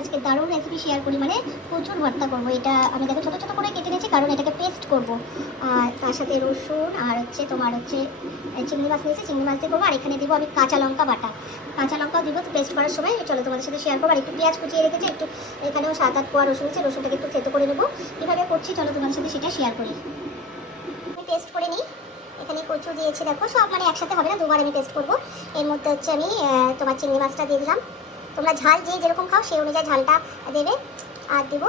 আজকে দারুণ recipe share করি। মানে প্রচুর ভর্তা করব। এটা আমি দেখো ছোটো ছোটো করে কেটে নিয়েছি, কারণ এটাকে পেস্ট করব। আর তার সাথে রসুন আর হচ্ছে তোমার হচ্ছে চিংড়ি মাছ নিয়েছি, চিংড়ি মাছ দিয়ে করব। আর এখানে দিব আমি কাঁচা লঙ্কা বাটা। কাঁচা লঙ্কাও দিব তো পেস্ট করার সময় চলো তোমাদের সাথে শেয়ার করব। আর একটু পেঁয়াজ কুচিয়ে রেখেছি, একটু এখানেও সাত আট কোয়া রসুন আছে, রসুনটাকে একটু থেতো করে নেব। কীভাবে করছি চলো তোমাদের সাথে সেটা শেয়ার করি। পেস্ট করে নিই। এখানে কচু দিয়েছি দেখো, সব মানে একসাথে হবে না, দুবার আমি পেস্ট করব। এর মধ্যে হচ্ছে আমি তোমার চিংড়ি মাছটা দিয়ে দিলাম। তোমরা ঝাল যে যেরকম খাও সেই অনুযায়ী ঝালটা দেবে আর দিব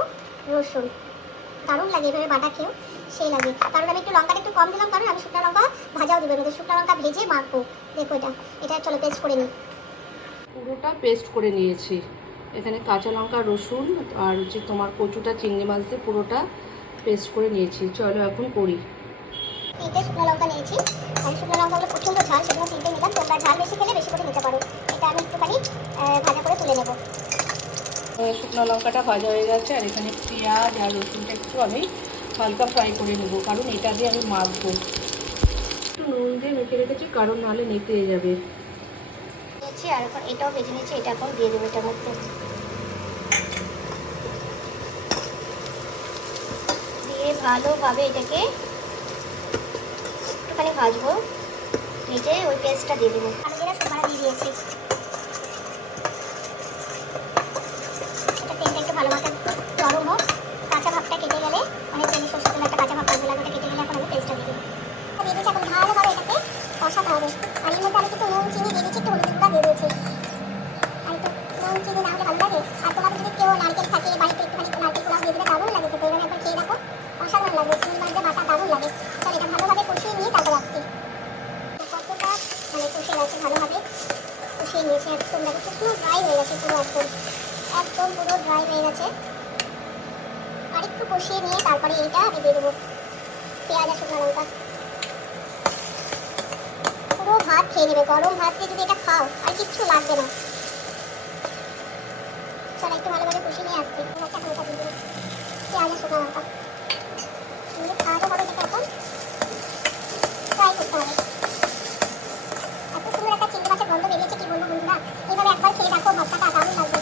রসুন। দারুণ লাগে এভাবে বাটা খেয়েও সেই লাগে। কারণ আমি একটু লঙ্কাটা একটু কম দিলাম কারণ আমি শুকনো লঙ্কা ভাজাও দেবো এর শুকনো লঙ্কা ভেজে মাখবো। দেখো এটা এটা চলো পেস্ট করে নিই। পুরোটা পেস্ট করে নিয়েছি। এখানে কাঁচা লঙ্কা রসুন আর হচ্ছে তোমার কচুটা চিংড়ি মাছ দিয়ে পুরোটা পেস্ট করে নিয়েছি। চলো এখন করি। তিনটে শুকনো লঙ্কা নিয়েছি। আর শুকনো লঙ্কাগুলো প্রচণ্ড ঝাল সেগুলো তিনটে নিলাম। তোমরা ঝাল বেশি খেলে বেশি করে নিতে পারো। এটা আমি একটুখানি ভাজা শুকনো লঙ্কাটা ভাজা হয়ে গেছে, আর এখানে পেঁয়াজ আর রসুনটা একটু আমি হালকা ফ্রাই করে নেব, কারণ এটা দিয়ে আমি মাখবো। একটু নুন দিয়ে মেখে রেখেছি, কারণ নাহলে নিতে যাবে। আর এখন এটাও ভেজে নিয়েছি, এটা এখন দিয়ে দেবো এটার মধ্যে। দিয়ে ভালোভাবে এটাকে একটুখানি ভাজবো, ভেজে ওই পেস্টটা দিয়ে দেবো আমি যেটা সোমারা দিয়ে দিয়েছি এটা তেলটা একটু ভালো মতো গরম হোক কাঁচা ভাবটা কেটে গেলে মানে তেলি সরষের তেল একটা কাঁচা ভাব থাকবে ওটা কেটে গেলে এখন আমি পেস্টটা দিয়ে দেবো দিয়ে দিয়েছি এখন ভালোভাবে এটাকে কষাতে হবে আর এর মধ্যে আমি একটু নুন, চিনি দিয়ে দিয়েছি একটু হলুদ গুঁড়া দিয়ে দিয়েছি। আর একটু নুন, চিনি না হলে ভালো লাগে। আর তোমাদের যদি কেউ নারকেল থাকে বাড়িতে একটুখানি নারকেল পোড়া দিয়ে দিলে দারুণ লাগে খেতে। এবার একবার খেয়ে দেখো। অসাধারণ লাগে চিনি দিয়ে বাটা দারুণ লাগে। চল এটা ভালোভাবে কষিয়ে নিয়ে তারপর রাখছি কতটা? মানে কষে গেছে ভালোভাবে। কষিয়ে নিয়েছি একদম। দেখো শুকনো ড্রাই হয়ে গেছে পুরো একদম। একদম পুরো ড্রাই হয়ে গেছে। আর একটু কষিয়ে নিয়ে তারপরে এইটা আমি দিয়ে দেবো। পেঁয়াজ আর শুকনো লঙ্কা। ভাত খেয়ে নেবে গরম ভাত দিয়ে যদি এটা খাও আর কিচ্ছু লাগবে না। চল একটু ভালোভাবে কষিয়ে নিয়ে আসছি। দিয়ে পেঁয়াজ আর শুকনো লঙ্কা? দিয়ে যেটা এখন। ফ্রাই করতে হবে। এত সুন্দর একটা চিংড়ি মাছের গন্ধ বেরিয়েছে কি বলব বন্ধুরা? এইভাবে একবার খেয়ে দেখো ভাতটা দারুণ লাগবে।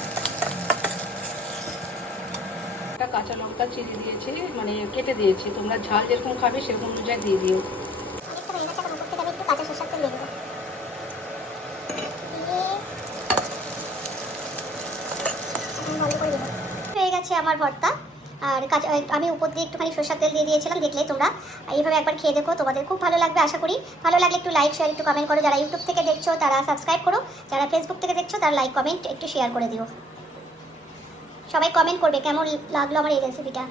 একটা কাঁচা লঙ্কা চিড়ে দিয়েছি মানে কেটে দিয়েছি। তোমরা ঝাল যেরকম খাবে সেরকম অনুযায়ী দিয়ে দিও। কাঁচা সরষের তেল দিয়ে দেবো দিয়ে এখন ভালো করে দেবো হয়ে গেছে আমার ভর্তা। আর আমি উপর দিয়ে একটুখানি সর্ষার তেল দিয়ে দিয়েছিলাম, দেখলে তোমরা। এইভাবে একবার খেয়ে দেখো, তোমাদের খুব ভালো লাগবে, আশা করি। ভালো লাগলে একটু লাইক শেয়ার একটু কমেন্ট করো। যারা ইউটিউব থেকে দেখছ, তারা সাবস্ক্রাইব করো। যারা ফেসবুক থেকে দেখছ, তারা লাইক কমেন্ট একটু শেয়ার করে দিও। সবাই কমেন্ট করবে, কেমন লাগল আমার এই রেসিপিটা